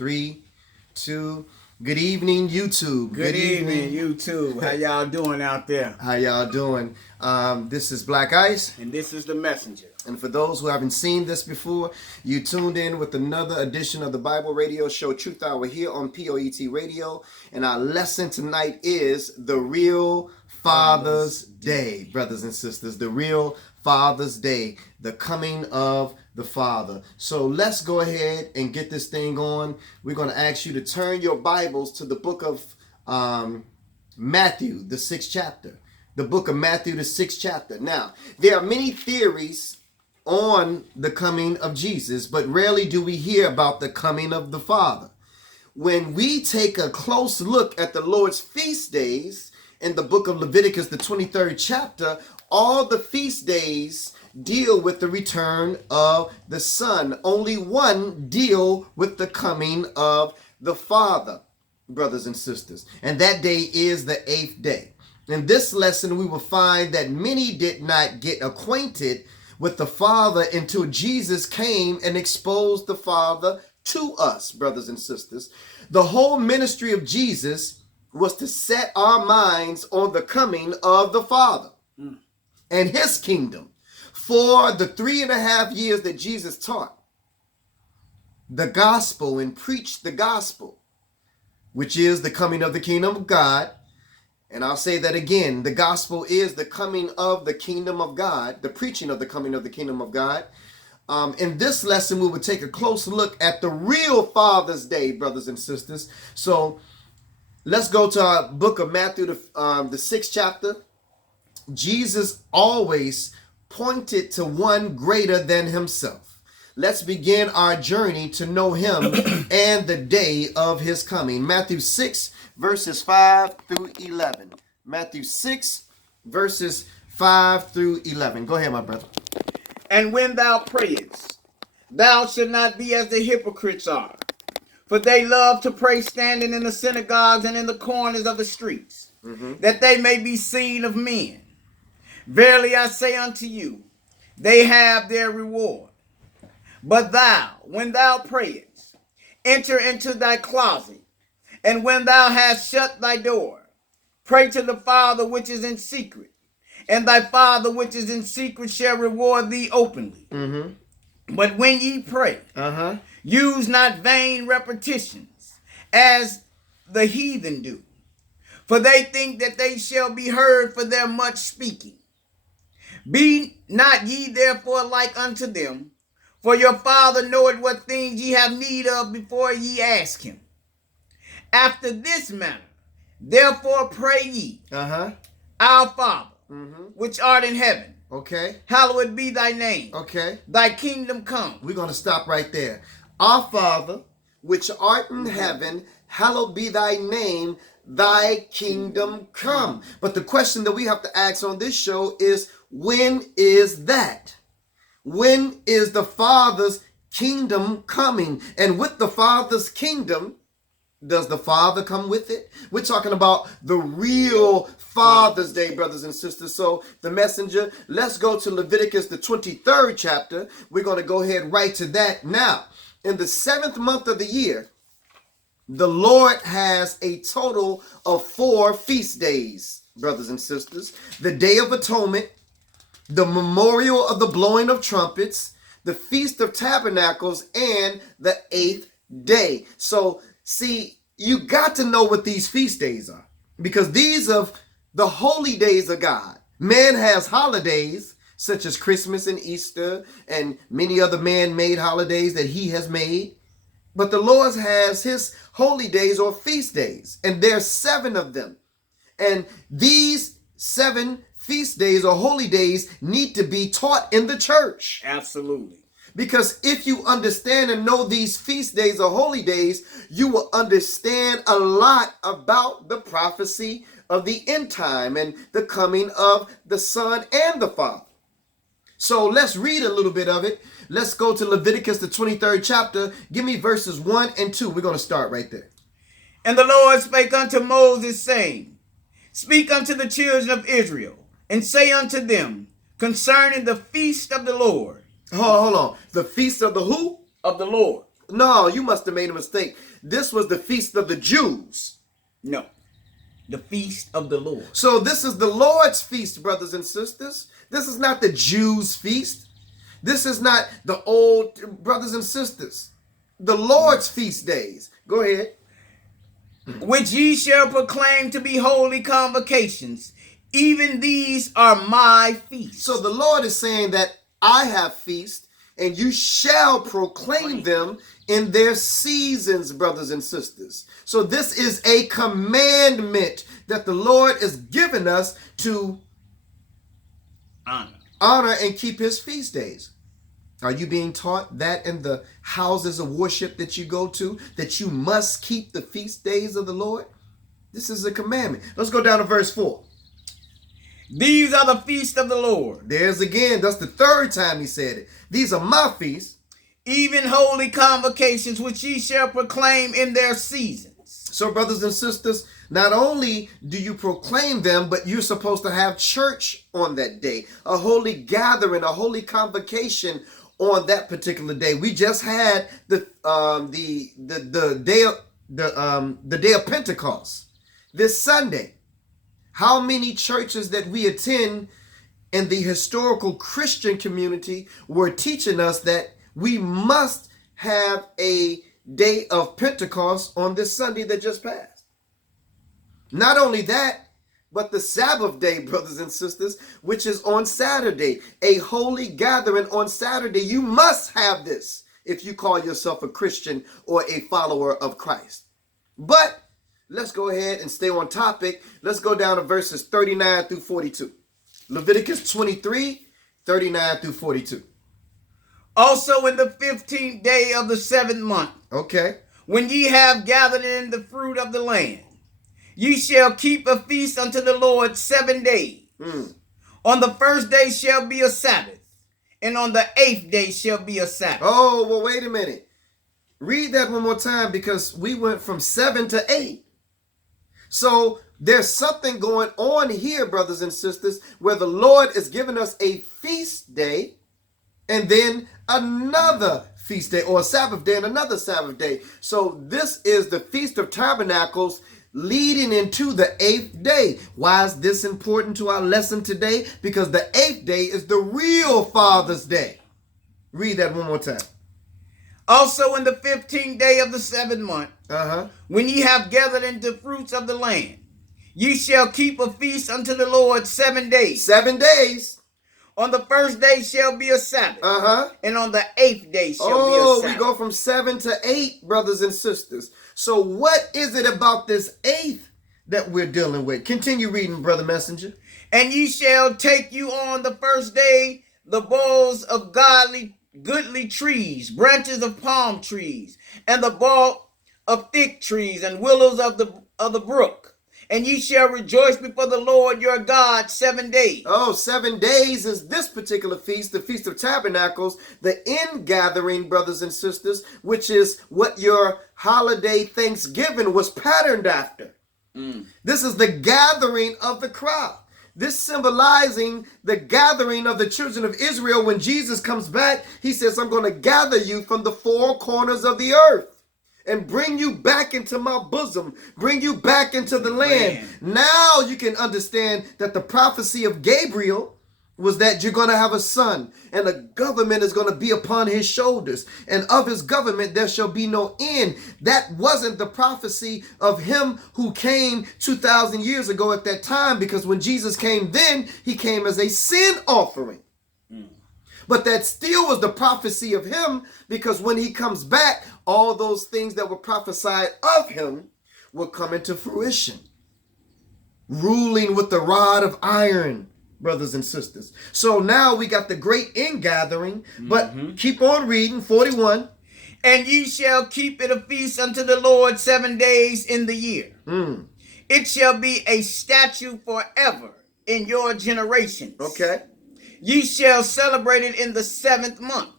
3, 2. Good evening, YouTube. Good evening, YouTube. How y'all doing out there? How y'all doing? This is Black Ice. And this is the Messenger. And for those who haven't seen this before, you tuned in with another edition of the Bible Radio Show Truth Hour here on POET Radio. And our lesson tonight is the real Father's Day, brothers and sisters. The real Father's Day, the coming of the Father. So let's go ahead and get this thing on. We're going to ask you to turn your Bibles to the book of Matthew, the 6th chapter. The book of Matthew, the 6th chapter. Now, there are many theories on the coming of Jesus, but rarely do we hear about the coming of the Father. When we take a close look at the Lord's feast days in the book of Leviticus, the 23rd chapter, all the feast days deal with the return of the Son. Only one deal with the coming of the Father, brothers and sisters. And that day is the 8th day. In this lesson, we will find that many did not get acquainted with the Father until Jesus came and exposed the Father to us, brothers and sisters. The whole ministry of Jesus was to set our minds on the coming of the Father and his kingdom. For the 3.5 years that Jesus taught the gospel and preached the gospel, which is the coming of the kingdom of God. And I'll say that again, the gospel is the coming of the kingdom of God, the preaching of the coming of the kingdom of God. In this lesson, we will take a close look at the real Father's Day, brothers and sisters. So let's go to our book of Matthew, the 6th chapter. Jesus always pointed to one greater than himself. Let's begin our journey to know him and the day of his coming. Matthew 6, verses 5 through 11. Matthew 6, verses 5 through 11. Go ahead, my brother. And when thou prayest, thou shalt not be as the hypocrites are, for they love to pray standing in the synagogues and in the corners of the streets, that they may be seen of men. Verily I say unto you, they have their reward. But thou, when thou prayest, enter into thy closet, and when thou hast shut thy door, pray to the Father which is in secret, and thy Father which is in secret shall reward thee openly. But when ye pray, use not vain repetitions, as the heathen do, for they think that they shall be heard for their much speaking. Be not ye therefore like unto them, for your Father knoweth what things ye have need of before ye ask him. After this manner, therefore pray ye, Our Father, which art in heaven. Okay. Hallowed be thy name. Okay. Thy kingdom come. We're going to stop right there. Our Father, which art in heaven, hallowed be thy name, thy kingdom come. But the question that we have to ask on this show is, when is that? When is the Father's kingdom coming? And with the Father's kingdom, does the Father come with it? We're talking about the real Father's Day, brothers and sisters. So the messenger, let's go to Leviticus, the 23rd chapter. We're going to go ahead right to that now. In the 7th month of the year, the Lord has a total of 4 feast days, brothers and sisters. The Day of Atonement, the Memorial of the Blowing of Trumpets, the Feast of Tabernacles, and the 8th day. So, see, you got to know what these feast days are, because these are the holy days of God. Man has holidays such as Christmas and Easter and many other man-made holidays that he has made. But the Lord has his holy days or feast days, and there's 7 of them. And these 7 feast days or holy days need to be taught in the church. Absolutely. Because if you understand and know these feast days or holy days, you will understand a lot about the prophecy of the end time and the coming of the Son and the Father. So let's read a little bit of it. Let's go to Leviticus, the 23rd chapter. Give me verses 1 and 2. We're going to start right there. And the Lord spake unto Moses, saying, Speak unto the children of Israel, and say unto them concerning the feast of the Lord. Hold on. The feast of the who? Of the Lord. No, you must have made a mistake. This was the feast of the Jews. No. The feast of the Lord. So this is the Lord's feast, brothers and sisters. This is not the Jews' feast. This is not the old brothers and sisters. The Lord's feast days. Go ahead. Which ye shall proclaim to be holy convocations. Even these are my feasts. So the Lord is saying that I have feasts, and you shall proclaim them in their seasons, brothers and sisters. So this is a commandment that the Lord is giving us to honor and keep his feast days. Are you being taught that in the houses of worship that you go to, that you must keep the feast days of the Lord? This is a commandment. Let's go down to verse 4. These are the feasts of the Lord. There's again, that's the third time he said it. These are my feasts. Even holy convocations which ye shall proclaim in their seasons. So, brothers and sisters, not only do you proclaim them, but you're supposed to have church on that day, a holy gathering, a holy convocation on that particular day. We just had the day of Pentecost this Sunday. How many churches that we attend in the historical Christian community were teaching us that we must have a day of Pentecost on this Sunday that just passed? Not only that, but the Sabbath day, brothers and sisters, which is on Saturday, a holy gathering on Saturday. You must have this if you call yourself a Christian or a follower of Christ. But let's go ahead and stay on topic. Let's go down to verses 39 through 42. Leviticus 23, 39 through 42. Also in the 15th day of the 7th month. Okay. When ye have gathered in the fruit of the land, ye shall keep a feast unto the Lord 7 days. On the first day shall be a Sabbath, and on the 8th day shall be a Sabbath. Oh, well, wait a minute. Read that one more time, because we went from 7 to 8. So there's something going on here, brothers and sisters, where the Lord is giving us a feast day and then another feast day, or a Sabbath day and another Sabbath day. So this is the Feast of Tabernacles leading into the 8th day. Why is this important to our lesson today? Because the 8th day is the real Father's Day. Read that one more time. Also in the 15th day of the 7th month, when ye have gathered into fruits of the land, ye shall keep a feast unto the Lord 7 days. 7 days. On the first day shall be a Sabbath. And on the 8th day shall be a Sabbath. We go from 7 to 8, brothers and sisters. So what is it about this 8th that we're dealing with? Continue reading, brother messenger. And ye shall take you on the first day the boughs of goodly trees, branches of palm trees, and the bark of thick trees, and willows of the brook. And ye shall rejoice before the Lord your God 7 days. 7 days is this particular feast, the Feast of Tabernacles, the ingathering, brothers and sisters, which is what your holiday Thanksgiving was patterned after. This is the gathering of the crowd. This symbolizing the gathering of the children of Israel. When Jesus comes back, he says, I'm going to gather you from the four corners of the earth and bring you back into my bosom, bring you back into the land. Now you can understand that the prophecy of Gabriel was that you're going to have a son, and a government is going to be upon his shoulders, and of his government there shall be no end. That wasn't the prophecy of him who came 2,000 years ago at that time, because when Jesus came then, he came as a sin offering. But that still was the prophecy of him, because when he comes back, all those things that were prophesied of him will come into fruition. Ruling with the rod of iron, brothers and sisters. So now we got the great ingathering, but keep on reading, 41. And ye shall keep it a feast unto the Lord 7 days in the year. It shall be a statute forever in your generations. Okay. Ye shall celebrate it in the 7th month.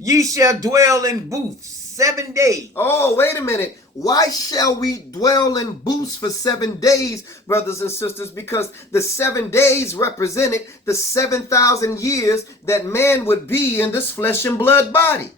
Ye shall dwell in booths 7 days. Oh, wait a minute. Why shall we dwell in booths for 7 days, brothers and sisters? Because the 7 days represented the 7,000 years that man would be in this flesh and blood body.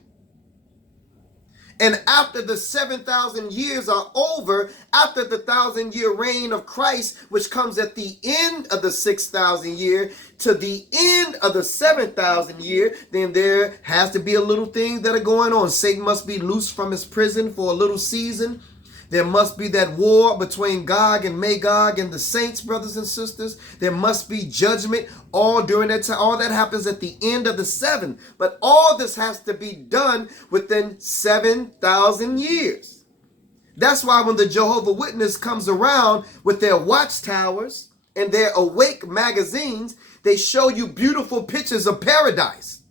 And after the 7,000 years are over, after the 1,000-year reign of Christ, which comes at the end of the 6,000 year to the end of the 7,000 year, then there has to be a little things that are going on. Satan must be loosed from his prison for a little season. There must be that war between Gog and Magog and the saints, brothers and sisters. There must be judgment all during that time. All that happens at the end of the 7. But all this has to be done within 7,000 years. That's why when the Jehovah's Witness comes around with their watchtowers and their Awake magazines, they show you beautiful pictures of paradise.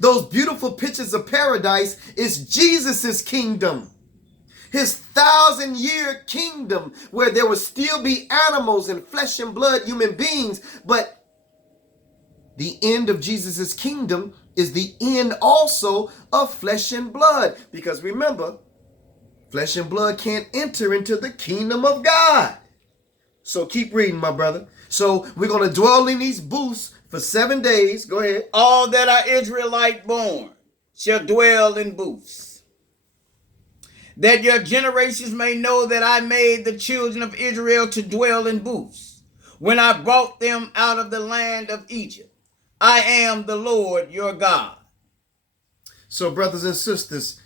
Those beautiful pictures of paradise is Jesus's kingdom. His 1,000-year kingdom, where there will still be animals and flesh and blood human beings. But the end of Jesus's kingdom is the end also of flesh and blood. Because remember, flesh and blood can't enter into the kingdom of God. So keep reading, my brother. So we're going to dwell in these booths for 7 days. Go ahead. All that are Israelite born shall dwell in booths, that your generations may know that I made the children of Israel to dwell in booths when I brought them out of the land of Egypt. I am the Lord your God. So, brothers and sisters,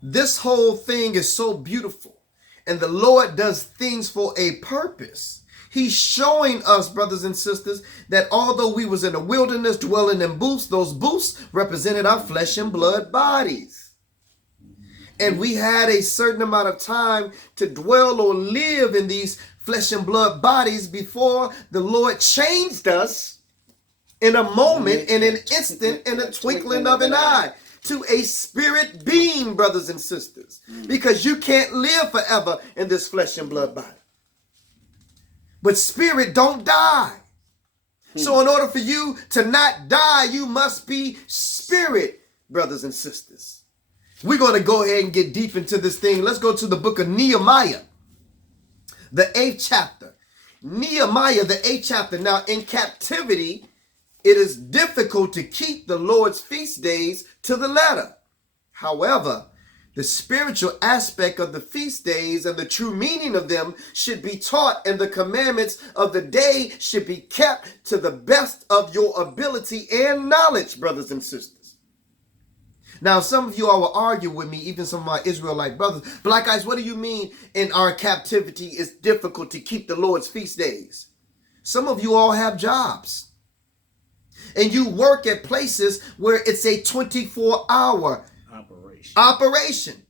this whole thing is so beautiful, and the Lord does things for a purpose. He's showing us, brothers and sisters, that although we was in the wilderness dwelling in booths, those booths represented our flesh and blood bodies. And we had a certain amount of time to dwell or live in these flesh and blood bodies before the Lord changed us in a moment, in an instant, in a twinkling of an eye, to a spirit being, brothers and sisters. Because you can't live forever in this flesh and blood body. But spirit don't die. So in order for you to not die, you must be spirit, brothers and sisters. We're going to go ahead and get deep into this thing. Let's go to the book of Nehemiah, the 8th chapter. Nehemiah, the 8th chapter. Now, in captivity, it is difficult to keep the Lord's feast days to the letter. However, the spiritual aspect of the feast days and the true meaning of them should be taught, and the commandments of the day should be kept to the best of your ability and knowledge, brothers and sisters. Now, some of you all will argue with me, even some of my Israelite brothers. Black guys, what do you mean in our captivity it's difficult to keep the Lord's feast days? Some of you all have jobs. And you work at places where it's a 24-hour operation.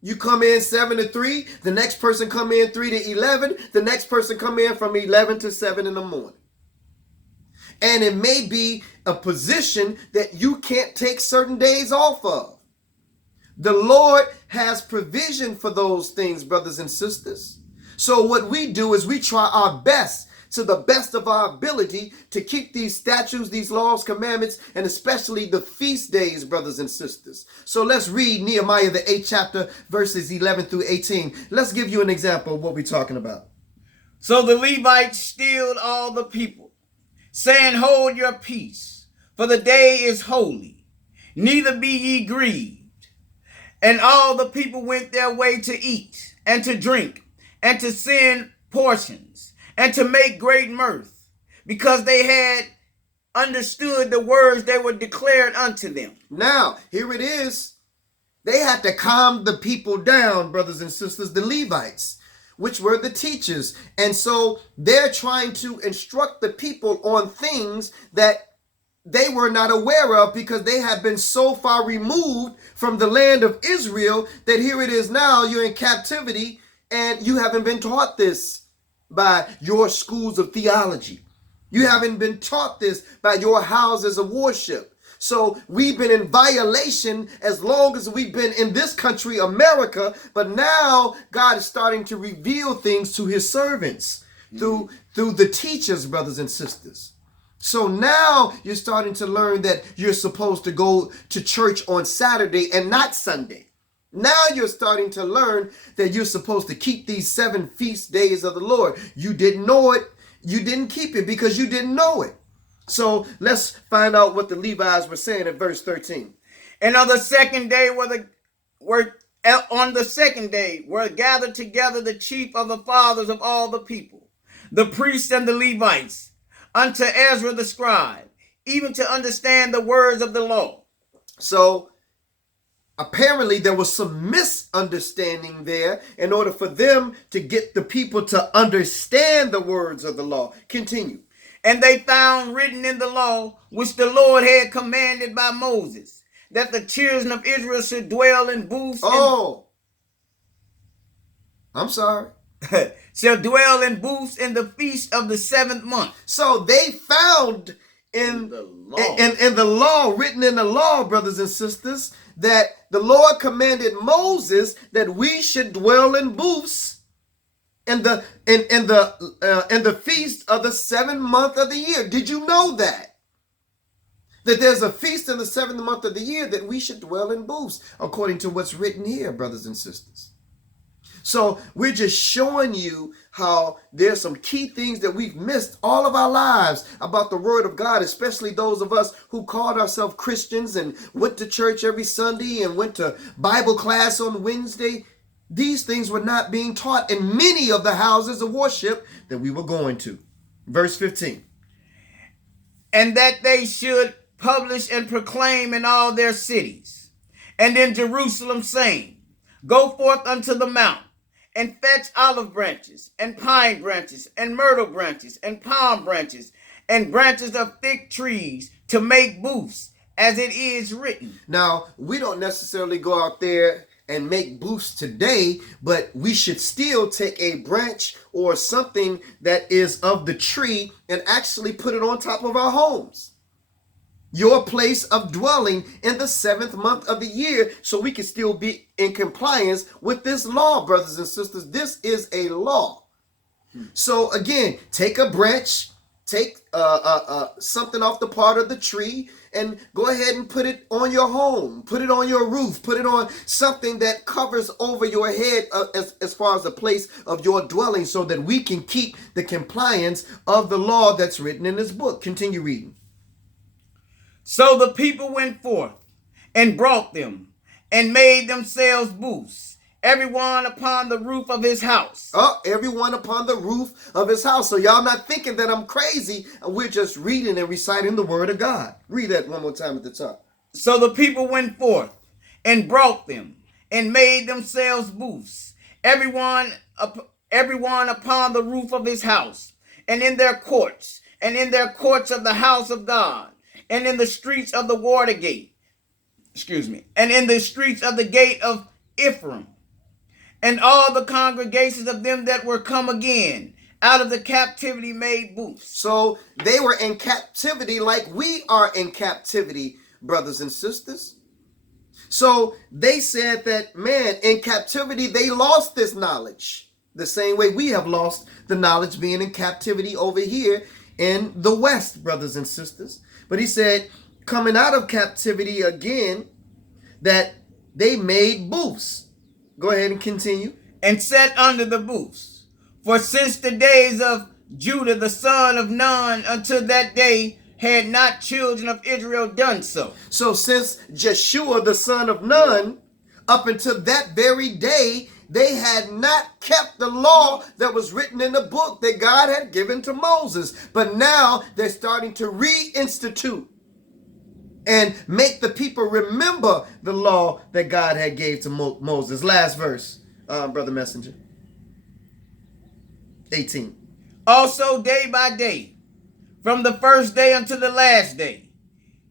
You come in 7 to 3. The next person come in 3 to 11. The next person come in from 11 to 7 in the morning. And it may be a position that you can't take certain days off of. The Lord has provision for those things, brothers and sisters. So what we do is we try our best, to the best of our ability, to keep these statutes, these laws, commandments, and especially the feast days, brothers and sisters. So let's read Nehemiah, the 8th chapter, verses 11 through 18. Let's give you an example of what we're talking about. So the Levites stilled all the people, saying, hold your peace, for the day is holy, neither be ye grieved. And all the people went their way to eat and to drink and to send portions and to make great mirth, because they had understood the words that were declared unto them. Now, here it is. They had to calm the people down, brothers and sisters, the Levites, which were the teachers. And so they're trying to instruct the people on things that they were not aware of, because they had been so far removed from the land of Israel that here it is now, you're in captivity and you haven't been taught this by your schools of theology. You haven't been taught this by your houses of worship. So we've been in violation as long as we've been in this country, America. But now God is starting to reveal things to his servants through the teachers, brothers and sisters. So now you're starting to learn that you're supposed to go to church on Saturday and not Sunday. Now you're starting to learn that you're supposed to keep these 7 feast days of the Lord. You didn't know it. You didn't keep it because you didn't know it. So let's find out what the Levites were saying in verse 13. And on the second day on the second day were gathered together the chief of the fathers of all the people, the priests and the Levites, unto Ezra the scribe, even to understand the words of the law. So apparently there was some misunderstanding there in order for them to get the people to understand the words of the law. Continue. And they found written in the law, which the Lord had commanded by Moses, that the children of Israel should dwell in booths. I'm sorry. Shall dwell in booths in the feast of the 7th month. So they found in the law, written in the law, brothers and sisters, that the Lord commanded Moses that we should dwell in booths in the feast of the 7th month of the year. Did you know that? That there's a feast in the 7th month of the year that we should dwell in booths, according to what's written here, brothers and sisters. So we're just showing you how there's some key things that we've missed all of our lives about the Word of God, especially those of us who called ourselves Christians and went to church every Sunday and went to Bible class on Wednesday. These things were not being taught in many of the houses of worship that we were going to. Verse 15. And that they should publish and proclaim in all their cities, and in Jerusalem, saying, Go forth unto the mount, and fetch olive branches, and pine branches, and myrtle branches, and palm branches, and branches of thick trees, to make booths, as it is written. Now, we don't necessarily go out there and make booths today, but we should still take a branch or something that is of the tree and actually put it on top of our homes. Your place of dwelling in the 7th month of the year, so we can still be in compliance with this law, brothers and sisters. This is a law. So again, take a branch, take something off the part of the tree, and go ahead and put it on your home, put it on your roof, put it on something that covers over your head as far as the place of your dwelling, so that we can keep the compliance of the law that's written in this book. Continue reading. So the people went forth and brought them and made themselves booths, everyone upon the roof of his house. Everyone upon the roof of his house. So y'all not thinking that I'm crazy. We're just reading and reciting the word of God. Read that one more time at the top. So the people went forth and brought them and made themselves booths, everyone upon the roof of his house, and in their courts, and in their courts of the house of God, and in the streets of the water gate, and in the streets of the gate of Ephraim, and all the congregations of them that were come again out of the captivity made booths. So they were in captivity like we are in captivity, brothers and sisters. So they said that, man, in captivity, they lost this knowledge. The same way we have lost the knowledge being in captivity over here in the West, brothers and sisters. But he said, coming out of captivity again, that they made booths. Go ahead and continue. And sat under the booths. For since the days of Judah the son of Nun until that day had not children of Israel done so. So since Jeshua the son of Nun, up until that very day, they had not kept the law that was written in the book that God had given to Moses. But now they're starting to reinstitute and make the people remember the law that God had gave to Moses. Last verse, Brother Messenger. 18. Also day by day, from the first day unto the last day,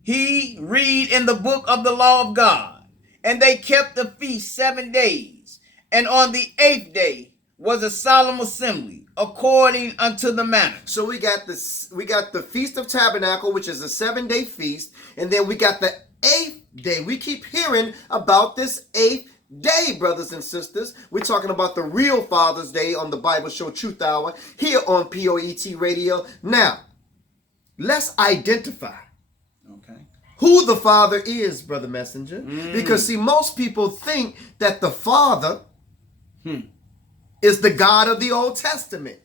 he read in the book of the law of God. And they kept the feast 7 days. And on the 8th day was a solemn assembly, according unto the manner. So we got the Feast of Tabernacle, which is a 7-day feast, and then we got the 8th day. We keep hearing about this 8th day, brothers and sisters. We're talking about the real Father's Day on the Bible Show Truth Hour here on POET Radio. Now, let's identify who the Father is, Brother Messenger. Because, see, most people think that the Father is the God of the Old Testament.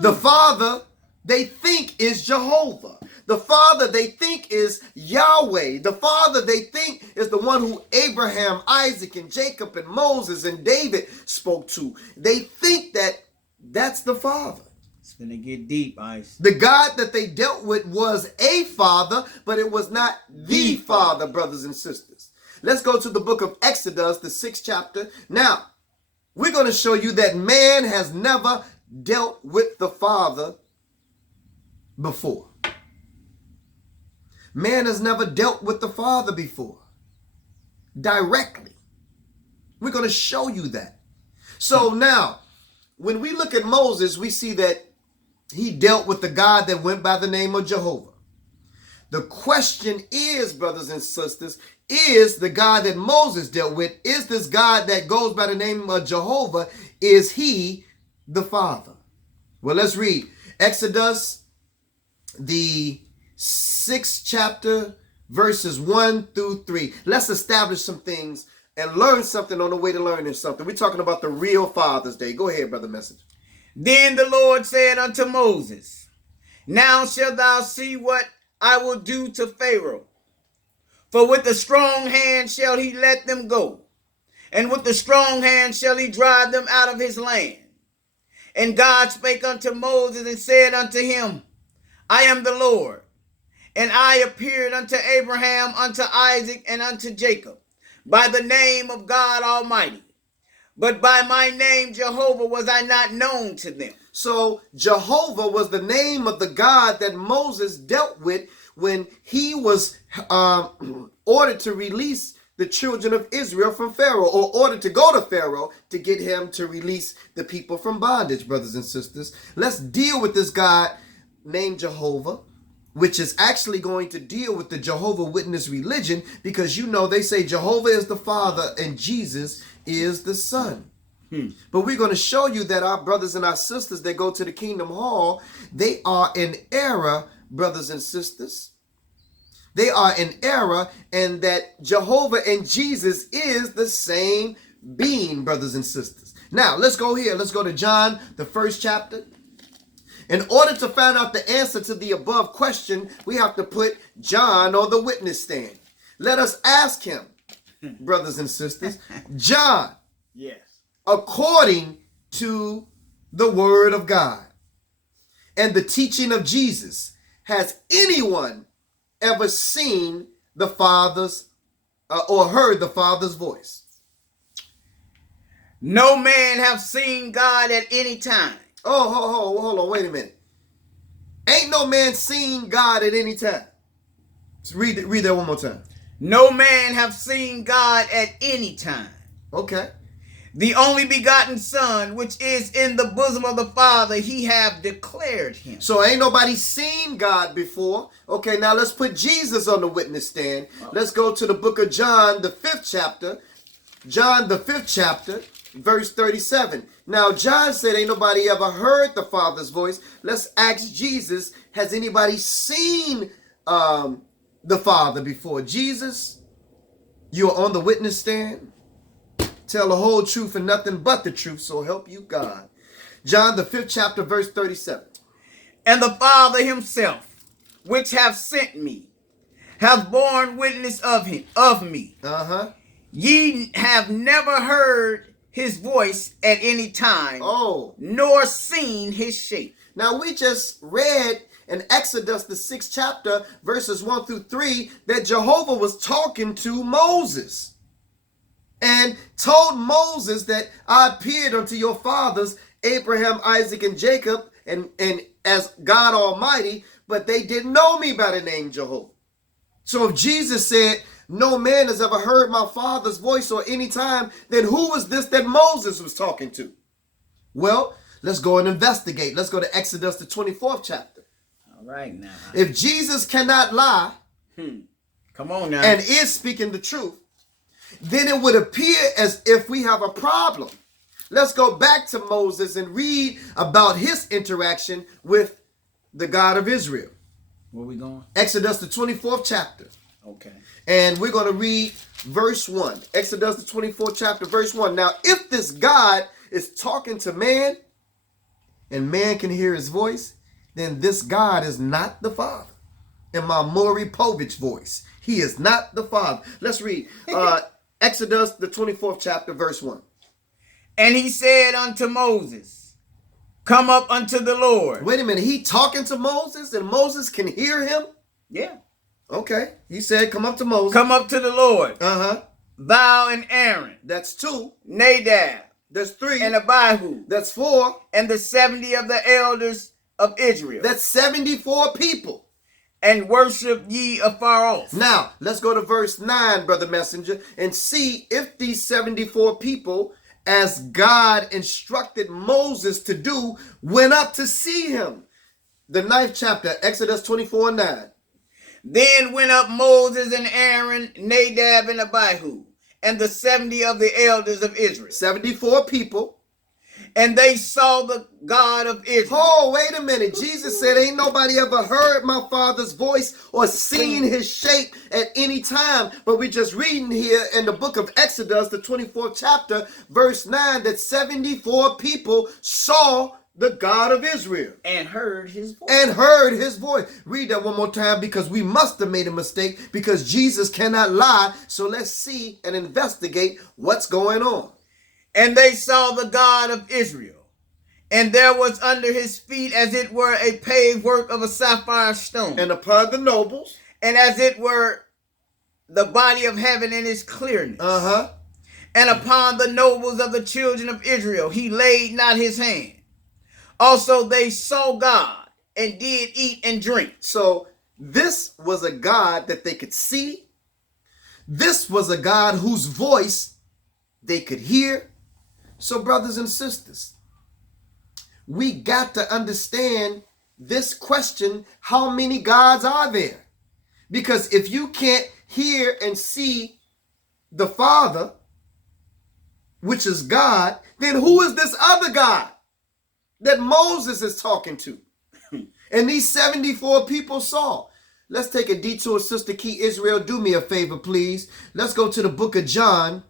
The Father, they think, is Jehovah. The Father they think is Yahweh. The Father they think is the one who Abraham, Isaac, and Jacob, and Moses, and David spoke to. They think that that's the Father. It's going to get deep, Ice. The God that they dealt with was a father, but it was not the Father, brothers and sisters. Let's go to the book of Exodus, the 6th chapter. Now, we're going to show you that man has never dealt with the Father before. Man has never dealt with the Father before. Directly. We're going to show you that. So now, when we look at Moses, we see that he dealt with the God that went by the name of Jehovah. The question is, brothers and sisters, is the God that Moses dealt with, is this God that goes by the name of Jehovah, is he the Father? Well, let's read Exodus, the 6th chapter, verses 1 through 3. Let's establish some things and learn something on the way to learning something. We're talking about the real Father's Day. Go ahead, brother Message. Then the Lord said unto Moses, now shalt thou see what I will do to Pharaoh. For with a strong hand shall he let them go, and with a strong hand shall he drive them out of his land. And God spake unto Moses and said unto him, I am the Lord, and I appeared unto Abraham, unto Isaac, and unto Jacob, by the name of God Almighty. But by my name Jehovah was I not known to them. So Jehovah was the name of the God that Moses dealt with when he was ordered to release the children of Israel from Pharaoh, or ordered to go to Pharaoh to get him to release the people from bondage, brothers and sisters. Let's deal with this God named Jehovah, which is actually going to deal with the Jehovah Witness religion, because you know they say Jehovah is the Father and Jesus is the Son. But we're going to show you that our brothers and our sisters that go to the Kingdom Hall, they are in error, brothers and sisters. They are in error, and that Jehovah and Jesus is the same being, brothers and sisters. Now, let's go here. Let's go to John, the 1st chapter. In order to find out the answer to the above question, we have to put John on the witness stand. Let us ask him, brothers and sisters, John, Yes. according to the word of God and the teaching of Jesus, has anyone ever seen the Father's or heard the Father's voice? No man have seen God at any time. Oh, hold on, wait a minute. Ain't no man seen God at any time. Let's read that one more time. No man have seen God at any time. Okay. The only begotten Son, which is in the bosom of the Father, he have declared him. So ain't nobody seen God before. Okay, now let's put Jesus on the witness stand. Let's go to the book of John, the 5th chapter. John, the 5th chapter, verse 37. Now, John said ain't nobody ever heard the Father's voice. Let's ask Jesus, has anybody seen the Father before? Jesus, you are on the witness stand. Tell the whole truth and nothing but the truth, so help you God. John, the 5th chapter, verse 37. And the Father himself, which have sent me, have borne witness of me. Ye have never heard his voice at any time, nor seen his shape. Now we just read in Exodus, the 6th chapter, verses 1 through 3, that Jehovah was talking to Moses and told Moses that I appeared unto your fathers, Abraham, Isaac, and Jacob, and as God Almighty, but they didn't know me by the name Jehovah. So if Jesus said, no man has ever heard my Father's voice or any time, then who was this that Moses was talking to? Well, let's go and investigate. Let's go to Exodus, the 24th chapter. All right now. If Jesus cannot lie, come on now, and is speaking the truth, then it would appear as if we have a problem. Let's go back to Moses and read about his interaction with the God of Israel. Where we going? Exodus, the 24th chapter. Okay. And we're going to read verse 1. Exodus, the 24th chapter, verse 1. Now, if this God is talking to man, and man can hear his voice, then this God is not the Father. in my Maury Povich voice. He is not the Father. Let's read Exodus, the 24th chapter, verse 1. And he said unto Moses, come up unto the Lord. Wait a minute. He talking to Moses and Moses can hear him? Yeah. Okay. He said, come up to Moses. Come up to the Lord. Uh-huh. Thou and Aaron. That's 2. Nadab. That's 3. And Abihu. That's 4. And the 70 of the elders of Israel. That's 74 people. And worship ye afar off. Now, let's go to verse 9, Brother Messenger, and see if these 74 people, as God instructed Moses to do, went up to see him. The 9th chapter, Exodus 24:9. Then went up Moses and Aaron, Nadab and Abihu, and the 70 of the elders of Israel. 74 people. And they saw the God of Israel. Oh, wait a minute. Jesus said, ain't nobody ever heard my Father's voice or seen his shape at any time. But we're just reading here in the book of Exodus, the 24th chapter, verse 9, that 74 people saw the God of Israel. And heard his voice. And heard his voice. Read that one more time, because we must have made a mistake, because Jesus cannot lie. So let's see and investigate what's going on. And they saw the God of Israel, and there was under his feet as it were a paved work of a sapphire stone, And upon the nobles. and as it were the body of heaven in its clearness. Uh-huh. And upon the nobles of the children of Israel he laid not his hand. Also they saw God, and did eat and drink. So this was a God that they could see. This was a God whose voice they could hear. So brothers and sisters, we got to understand this question, how many gods are there? Because if you can't hear and see the Father, which is God, then who is this other God that Moses is talking to? And these 74 people saw. Let's take a detour, Sister Key Israel. Do me a favor, please. Let's go to the book of John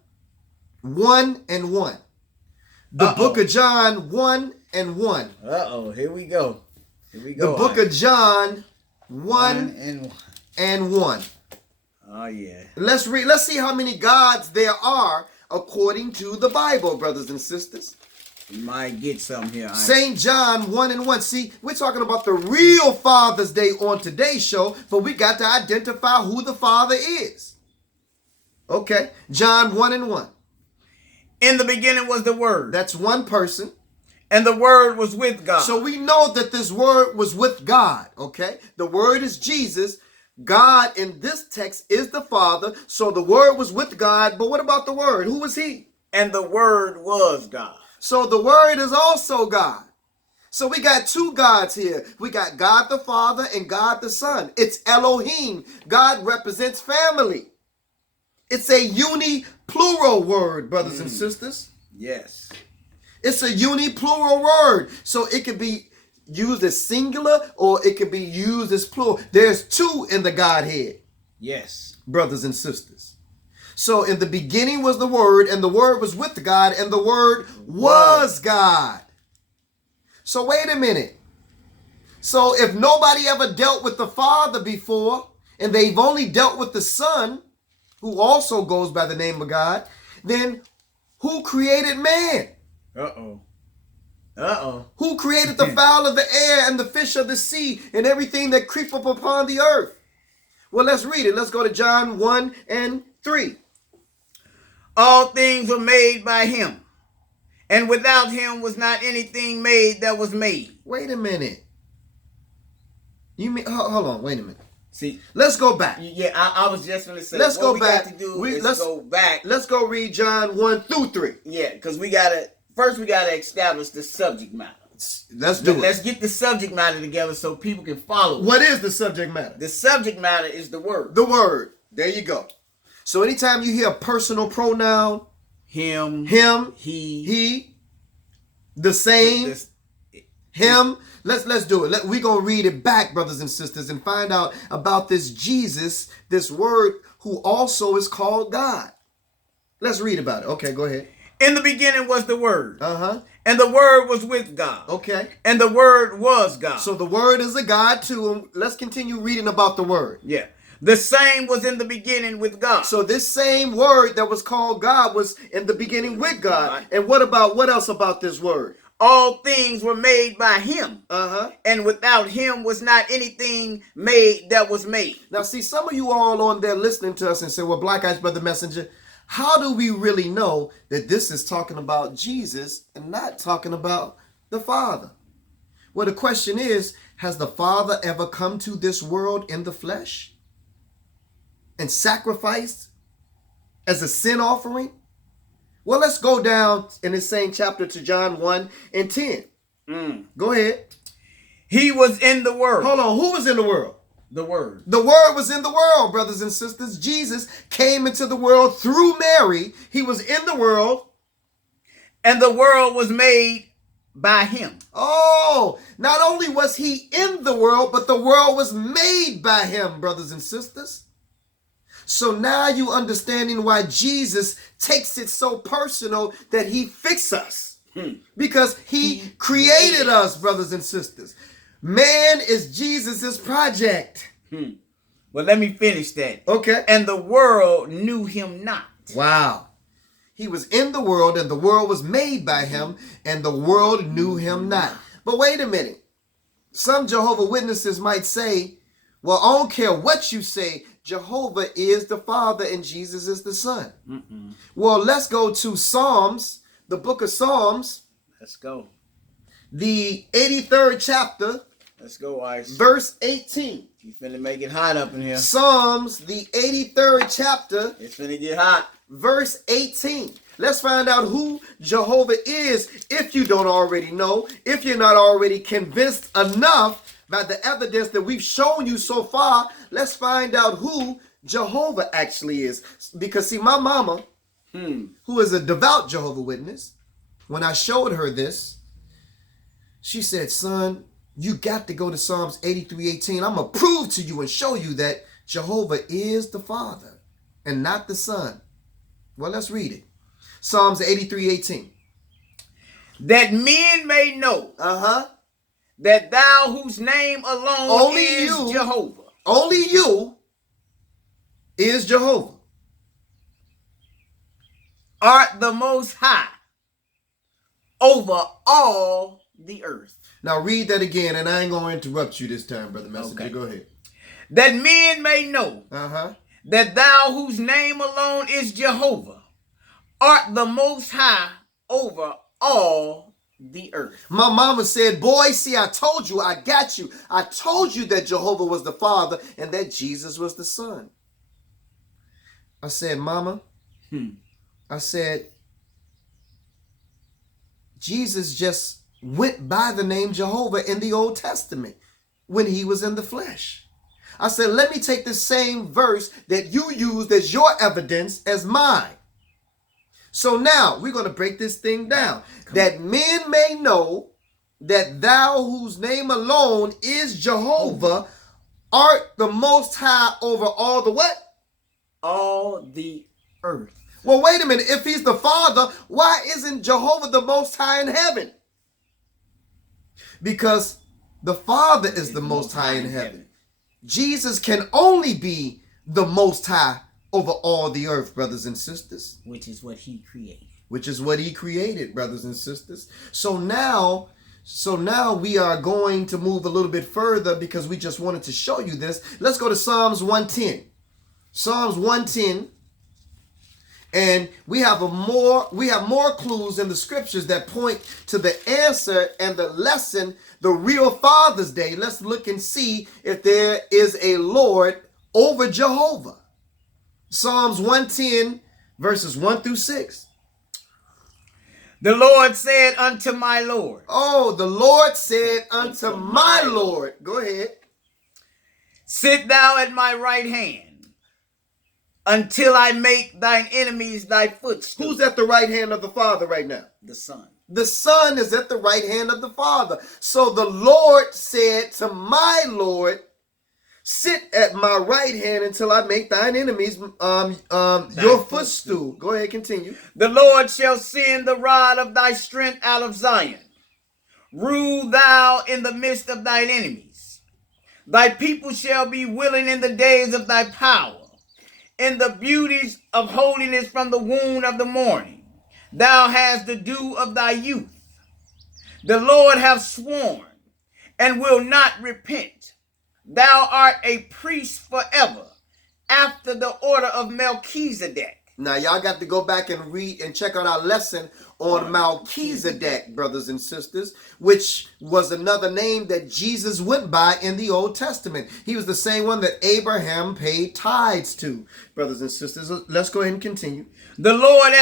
1 and 1. The book of John 1 and 1. Here we go. The book of John 1 and 1. Oh yeah. Let's read. Let's see how many gods there are according to the Bible, brothers and sisters. You might get something here. St. John 1 and 1. See, we're talking about the real Father's Day on today's show, but we got to identify who the Father is. Okay, John 1 and 1. In the beginning was the Word. That's one person. And the Word was with God. So we know that this Word was with God, okay? The Word is Jesus. God in this text is the Father. So the Word was with God. But what about the Word? Who was he? And the Word was God. So the Word is also God. So we got two gods here. We got God the Father and God the Son. It's Elohim. God represents family. It's a uni-plural word, brothers and sisters. Yes. It's a uni-plural word. So it can be used as singular or it can be used as plural. There's two in the Godhead. Yes. Brothers and sisters. So in the beginning was the Word, and the Word was with God, and the Word was God. So wait a minute. So if nobody ever dealt with the Father before, and they've only dealt with the Son, who also goes by the name of God, then who created man? Who created the fowl of the air and the fish of the sea and everything that creepeth upon the earth? Well, let's read it. Let's go to John 1 and 3. All things were made by him, and without him was not anything made that was made. Wait a minute. You mean, hold on, wait a minute. See, let's go back. Yeah, I was just going to say, let's go back. Let's go back. Let's go read John 1 through 3. Yeah, because we got to establish the subject matter. Let's do it. Let's get the subject matter together so people can follow. What is the subject matter? The subject matter is the Word. The Word. There you go. So anytime you hear a personal pronoun, him, he, the same, him, let's do it. We're going to read it back, brothers and sisters, and find out about this Jesus, this Word, who also is called God. Let's read about it. Okay, go ahead. In the beginning was the Word. And And the Word was with God. Okay. And the Word was God. So the Word is a God too. And let's continue reading about the Word. Yeah. The same was in the beginning with God. So this same Word that was called God was in the beginning with God. And what else about this Word? All things were made by him. Uh-huh. And without him was not anything made that was made. Now, see, some of you all on there listening to us and say, well, Black Eyes Brother Messenger, how do we really know that this is talking about Jesus and not talking about the Father? Well, the question is, has the Father ever come to this world in the flesh and sacrificed as a sin offering? Well, let's go down in the same chapter to John 1 and 10. Go ahead. He was in the world. Hold on. Who was in the world? The Word. The Word was in the world, brothers and sisters. Jesus came into the world through Mary. He was in the world. And the world was made by him. Oh, not only was he in the world, but the world was made by him, brothers and sisters. So now you understanding why Jesus takes it so personal that he fixes us. Because he created us, brothers and sisters. Man is Jesus's project. Well, let me finish that. Okay. And the world knew him not. Wow. He was in the world and the world was made by him and the world knew him not. But wait a minute. Some Jehovah Witnesses might say, well, I don't care what you say. Jehovah is the Father and Jesus is the Son. Well, let's go to Psalms, the book of Psalms. Let's go. The 83rd chapter. Let's go, Ice. Verse 18. You finna make it hot up in here. Psalms, the 83rd chapter. It's finna get hot. Verse 18. Let's find out who Jehovah is if you don't already know, if you're not already convinced enough by the evidence that we've shown you so far. Let's find out who Jehovah actually is. Because see, my mama, who is a devout Jehovah Witness, when I showed her this, she said, son, you got to go to Psalms 83:18. I'm going to prove to you and show you that Jehovah is the Father and not the Son. Well, let's read it. Psalms 83:18. That men may know that thou whose name alone Only is you, Jehovah. Only you is Jehovah. Art the most high over all the earth. Now read that again, and I ain't going to interrupt you this time, Brother Messenger. Okay. Go ahead. That men may know that thou whose name alone is Jehovah art the most high over all the earth. My mama said, boy, see, I told you, I got you. I told you that Jehovah was the Father and that Jesus was the Son. I said, Mama, I said, Jesus just went by the name Jehovah in the Old Testament when he was in the flesh. I said, let me take the same verse that you used as your evidence as mine. So now we're going to break this thing down. That men may know that thou whose name alone is Jehovah art the most high over all the what? All the earth. Well, wait a minute. If he's the Father, why isn't Jehovah the most high in heaven? Because the Father is the most high in heaven. Jesus can only be the most high over all the earth, brothers and sisters. Which is what he created. Which is what he created, brothers and sisters. So now we are going to move a little bit further because we just wanted to show you this. Let's go to Psalms 110. Psalms 110. And we have more clues in the scriptures that point to the answer and the lesson, the real Father's Day. Let's look and see if there is a Lord over Jehovah. Psalms 110, verses 1 through 6. The Lord said unto my Lord. Oh, the Lord said unto my Lord. Go ahead. Sit thou at my right hand until I make thine enemies thy footstool. Who's at the right hand of the Father right now? The Son. The Son is at the right hand of the Father. So the Lord said to my Lord, Sit at my right hand until I make thine enemies your footstool. Go ahead, continue. The Lord shall send the rod of thy strength out of Zion. Rule thou in the midst of thine enemies. Thy people shall be willing in the days of thy power, in the beauties of holiness from the womb of the morning. Thou hast the dew of thy youth. The Lord hath sworn, and will not repent. Thou art a priest forever, after the order of Melchizedek. Now, y'all got to go back and read and check out our lesson on Melchizedek, brothers and sisters, which was another name that Jesus went by in the Old Testament. He was the same one that Abraham paid tithes to, brothers and sisters. Let's go ahead and continue. The Lord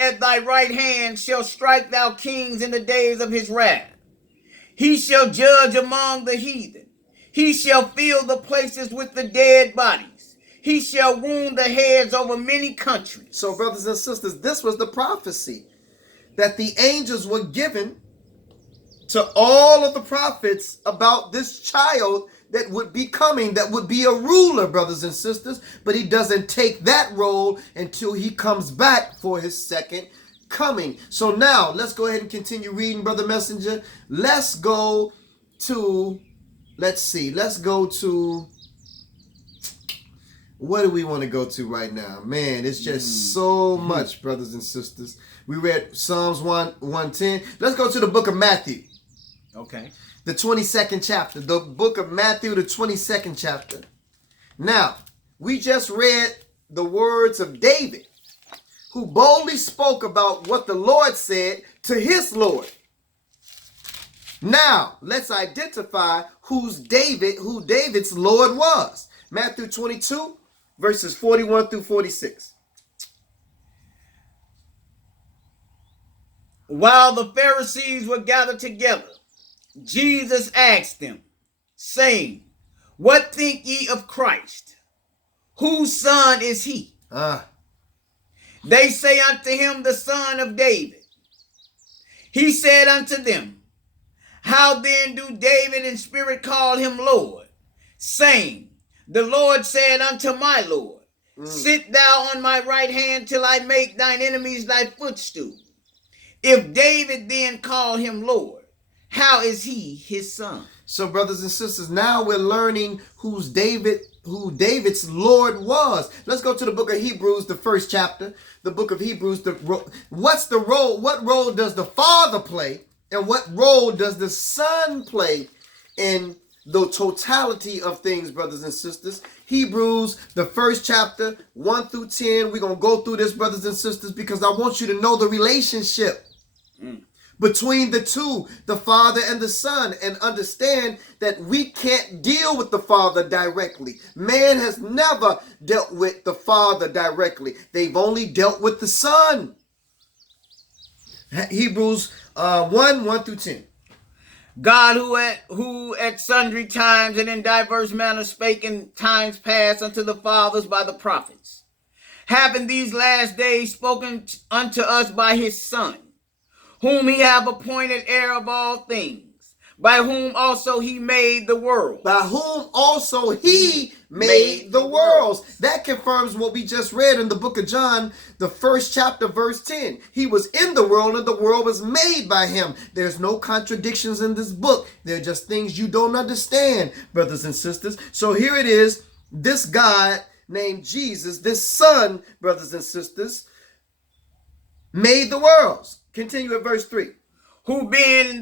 at thy right hand shall strike thou kings in the days of his wrath. He shall judge among the heathen. He shall fill the places with the dead bodies. He shall wound the heads over many countries. So, brothers and sisters, this was the prophecy that the angels were given to all of the prophets about this child that would be coming, that would be a ruler, brothers and sisters. But he doesn't take that role until he comes back for his second coming. So now, let's go ahead and continue reading, Brother Messenger. Let's go to, what do we want to go to right now? Man, it's just so much, brothers and sisters. We read Psalms 110. Let's go to the book of Matthew. Okay. The 22nd chapter. The book of Matthew, the 22nd chapter. Now, we just read the words of David, who boldly spoke about what the Lord said to his Lord. Now, let's identify who David's Lord was. Matthew 22, verses 41 through 46. While the Pharisees were gathered together, Jesus asked them, saying, What think ye of Christ? Whose son is he? They say unto him, the son of David. He said unto them, How then do David in spirit call him Lord, saying, The Lord said unto my Lord, Sit thou on my right hand till I make thine enemies thy footstool. If David then called him Lord, how is he his son? So, brothers and sisters, now we're learning who David's Lord was. Let's go to the book of Hebrews, the first chapter. The book of Hebrews. What's the role? What role does the Father play, and what role does the Son play in the totality of things, brothers and sisters? Hebrews, the first chapter, 1 through 10. We're gonna go through this, brothers and sisters, because I want you to know the relationship between the two, the Father and the Son, and understand that we can't deal with the Father directly. Man has never dealt with the Father directly. They've only dealt with the Son. Hebrews 1 through 10. God who at sundry times and in diverse manners spake in times past unto the fathers by the prophets, having these last days spoken unto us by his Son, whom he have appointed heir of all things, by whom also he made the world. By whom also he made the worlds. That confirms what we just read in the book of John, the first chapter, verse 10. He was in the world and the world was made by him. There's no contradictions in this book. They're just things you don't understand, brothers and sisters. So here it is, this God named Jesus, this Son, brothers and sisters, made the worlds. Continue at verse 3. Who being